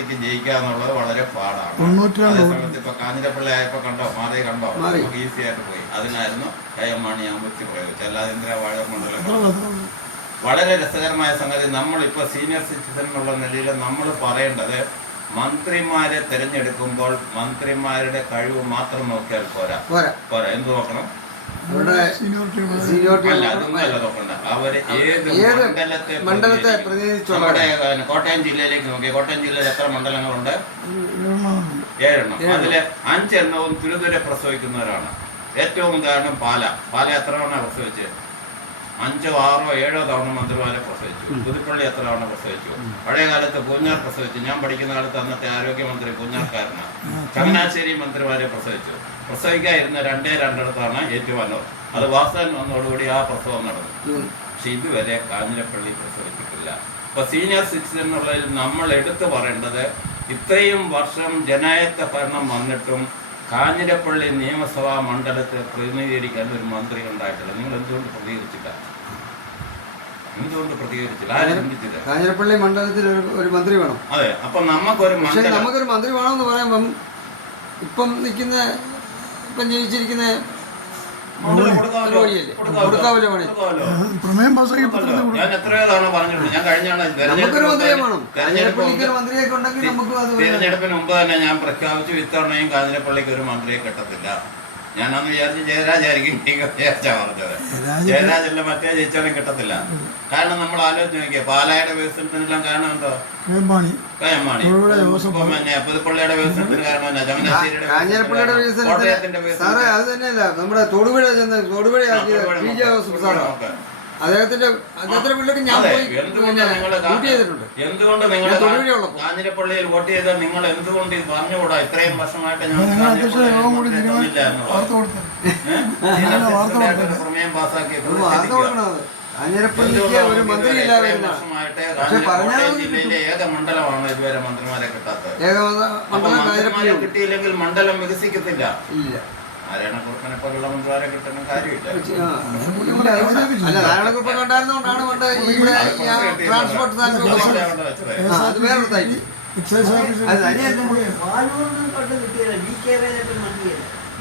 പാർട്ടിക്ക് ജയിക്കുക എന്നുള്ളത് വളരെ പാടാണ്. അതേസമയത്ത് ഇപ്പൊ കാഞ്ഞിരപ്പള്ളി ആയപ്പോ കണ്ടോ നമുക്ക് ഈസി ആയിട്ട് പോയി. അതിനായിരുന്നു കയ്യമ്മാണി അമ്പത്തി പ്രയോഗിച്ചത്. അല്ലാതെ ഇന്ദിരാ വാഴ മണ്ഡലം വളരെ രസകരമായ സംഗതി. നമ്മളിപ്പോൾ സീനിയർ സിറ്റിസൺ എന്നുള്ള നിലയിൽ നമ്മൾ പറയേണ്ടത് മന്ത്രിമാരെ തിരഞ്ഞെടുക്കുമ്പോൾ മന്ത്രിമാരുടെ കഴിവ് മാത്രം നോക്കിയാൽ പോരാ. എന്ത് നോക്കണം? അല്ല, അതൊന്നുമല്ല നോക്കണ്ട. അവര് ഏത് മണ്ഡലത്തെ നമ്മുടെ കോട്ടയം ജില്ലയിലേക്ക് നോക്കി. കോട്ടയം ജില്ലയിൽ എത്ര മണ്ഡലങ്ങളുണ്ട്? 7 അതില് 5 തുരുതുരെ പ്രസവിക്കുന്നവരാണ്. ഏറ്റവും ഉദാഹരണം പാല എത്ര തവണ പ്രസവിച്ച്? 5, 6, 7 തവണ മന്ത്രിമാരെ പ്രസവിച്ചു. പുതുപ്പള്ളി എത്ര തവണ പ്രസവിച്ചു? പഴയ കാലത്ത് പൂഞ്ഞാർ പ്രസവിച്ചു. ഞാൻ പഠിക്കുന്ന കാലത്ത് അന്നത്തെ ആരോഗ്യമന്ത്രി പൂഞ്ഞാർക്കാരനാണ്. ചങ്ങനാശ്ശേരി മന്ത്രിമാരെ പ്രസവിക്കാതിരുന്ന 2 ഏറ്റുമാനൂർ. അത് വാസൻ വന്നതോടുകൂടി ആ പ്രസവം നടന്നു. പക്ഷെ ഇതുവരെ കാഞ്ഞിരപ്പള്ളി പ്രസവിച്ചിട്ടില്ല. അപ്പൊ സീനിയർ സിറ്റിസൺ എന്നുള്ളതിൽ നമ്മൾ എടുത്തു പറയേണ്ടത്, ഇത്രയും വർഷം ജനായത്ത ഭരണം വന്നിട്ടും കാഞ്ഞിരപ്പള്ളി നിയമസഭാ മണ്ഡലത്തെ പ്രതിനിധീകരിക്കാൻ ഒരു മന്ത്രി ഉണ്ടായിട്ടില്ല. നിങ്ങൾ എന്തുകൊണ്ട് പ്രതികരിച്ചില്ല? ആരും ചിന്തിച്ചില്ല. കാഞ്ഞിരപ്പള്ളി മണ്ഡലത്തിൽ ഒരു മന്ത്രി വേണം. അതെ. അപ്പൊ നമുക്കൊരു മന്ത്രി വേണമെന്ന് പറയുമ്പം ഇപ്പം ജയിച്ചിരിക്കുന്ന ഞാൻ എത്രയോ തവണ പറഞ്ഞിട്ടുണ്ട്. ഞാൻ തിരഞ്ഞെടുപ്പിന് മുമ്പ് തന്നെ ഞാൻ പ്രഖ്യാപിച്ചു, ഇത്തവണയും കാഞ്ഞിരപ്പള്ളിക്ക് ഒരു മന്ത്രിയെ കിട്ടത്തില്ല. ഞാനന്ന് വിചാരിച്ചു ജയരാജായിരിക്കും വിചാരിച്ചാ പറഞ്ഞത്. ജയരാജല്ല മറ്റേ ജയിച്ചാലും കിട്ടത്തില്ല. കാരണം നമ്മൾ ആലോചിച്ച് നോക്കിയാൽ പാലായുടെ വികസനത്തിനെല്ലാം കാരണം എന്തോ? കയ്യമ്മാണി. പുതുപ്പള്ളിയുടെ വികസനത്തിന് കാരണം എന്നാ? കാഞ്ഞിരപ്പള്ളിയുടെ കോട്ടയത്തിന്റെ സാറേ അത് തന്നെയല്ല, നമ്മുടെ തൊടുപുഴ അദ്ദേഹത്തിന്റെ പിള്ളേർക്ക് ഞാൻ എന്തുകൊണ്ട് നിങ്ങൾ കാഞ്ഞിരപ്പള്ളിയിൽ വോട്ട് ചെയ്താൽ നിങ്ങൾ എന്തുകൊണ്ട് ഇത് പറഞ്ഞുകൂടാ? ഇത്രയും വർഷമായിട്ട് പ്രമേയം പാസ്സാക്കിയത് ജില്ലയിലെ ഏക മണ്ഡലമാണ് ഇതുവരെ മന്ത്രിമാരെ കിട്ടാത്തത്. കിട്ടിയില്ലെങ്കിൽ മണ്ഡലം വികസിക്കത്തില്ല. നാരായണക്കുറുപ്പിനെ പോലുള്ള മന്ത്രിമാരെ കിട്ടുന്ന കാര്യമില്ല. നാരായണക്കുറുപ്പൊക്കെ ഉണ്ടായിരുന്നോണ്ടാണ്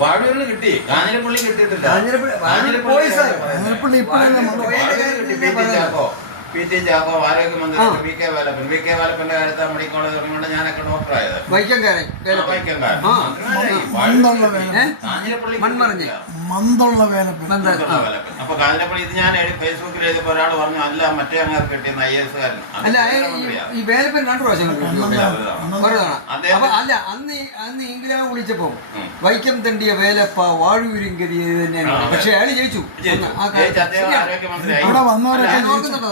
വാഴൂരിന് കിട്ടി, കാഞ്ഞിരപ്പള്ളി കിട്ടിയിട്ടില്ല. പി ടി ചാക്കോ ആരോഗ്യമന്ത്രി വി കെ വേലപ്പന്റെ കാര്യത്തെ മെഡിക്കൽ കോളേജ് തുടങ്ങിയോണ്ട് ഞാനൊക്കെ ഡോക്ടറായത്. അപ്പൊ കാഞ്ഞിരപ്പള്ളി ഇത് ഞാൻ ഫേസ്ബുക്കിൽ എഴുതിയപ്പോ ഒരാൾ പറഞ്ഞു, അല്ല മറ്റേ അങ്ങനെ കിട്ടിയെന്ന് IAS കാരൻ. ഈ വേലപ്പൻ 2 പ്രാവശ്യം അല്ല അന്ന് ഇംഗ്ലാ വിളിച്ചപ്പോ വൈക്കം തണ്ടിയ വേലപ്പ വാഴൂരിങ്കരി തന്നെയാണ്. പക്ഷെ അയാൾ ജയിച്ചു. ആരോഗ്യമന്ത്രി